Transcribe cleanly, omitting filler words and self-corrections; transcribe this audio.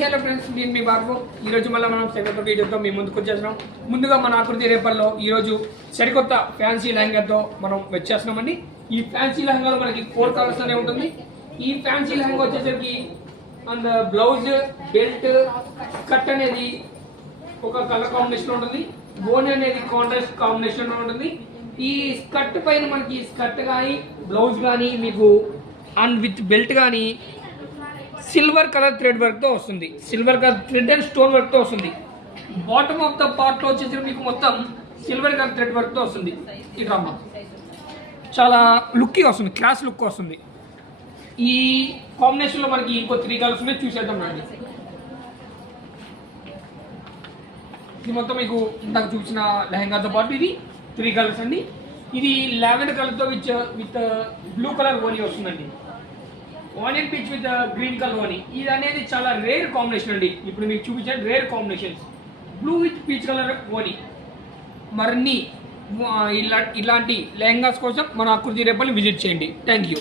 Hello friends, నేను మీ బాబు. ఈరోజు మళ్ళీ మనం సరికొత్త వీడియోతో మీ ముందుకు వచ్చేస్తున్నాం. ముందుగా మన ఆకృతి రేపల్లో ఈరోజు సరికొత్త ఫ్యాన్సీ లెహంగాతో మనం వచ్చేస్తున్నామండి. ఈ ఫ్యాన్సీ లెహంగాలో మనకి 4 కలర్స్ అనే ఉంటుంది. ఈ ఫ్యాన్సీ లెహంగా వచ్చేసరికి అండ్ బ్లౌజ్, బెల్ట్, కట్ అనేది ఒక కలర్ కాంబినేషన్ ఉంటుంది. బోన్ అనేది కాంట్రాస్ట్ కాంబినేషన్ ఉంటుంది. ఈ స్కర్ట్ పైన మనకి స్కర్ట్ కానీ బ్లౌజ్ కానీ మీకు అండ్ విత్ బెల్ట్ కానీ సిల్వర్ కలర్ థ్రెడ్ వర్క్తో వస్తుంది. Silver colour thread and stone వర్క్తో వస్తుంది. బాటమ్ ఆఫ్ ద పార్ట్లో వచ్చేసి మీకు మొత్తం సిల్వర్ కలర్ థ్రెడ్ వర్క్తో వస్తుంది. ఈ డ్రామా చాలా లుక్కి వస్తుంది, క్లాస్ లుక్ వస్తుంది. ఈ కాంబినేషన్లో మనకి ఇంకో 3 కలర్స్ ఉన్నాయి, చూసేద్దాం రండి. ఇది మొత్తం మీకు ఇందాక చూసిన లెహంగాతో పాటు ఇది 3 కలర్స్ అండి. ఇది లావెండర్ కలర్తో విత్ బ్లూ కలర్ ఓనీ వస్తుందండి. Onion peach with green colour ఓనీ. ఇది అనేది చాలా రేర్ కాంబినేషన్ అండి. ఇప్పుడు మీకు చూపించాను rare combinations. Blue with peach colour ఓనీ. మరిన్ని ఇలాంటి లెహంగాస్ కోసం మన ఆకృతి రేపల్ని విజిట్ చేయండి. Thank you.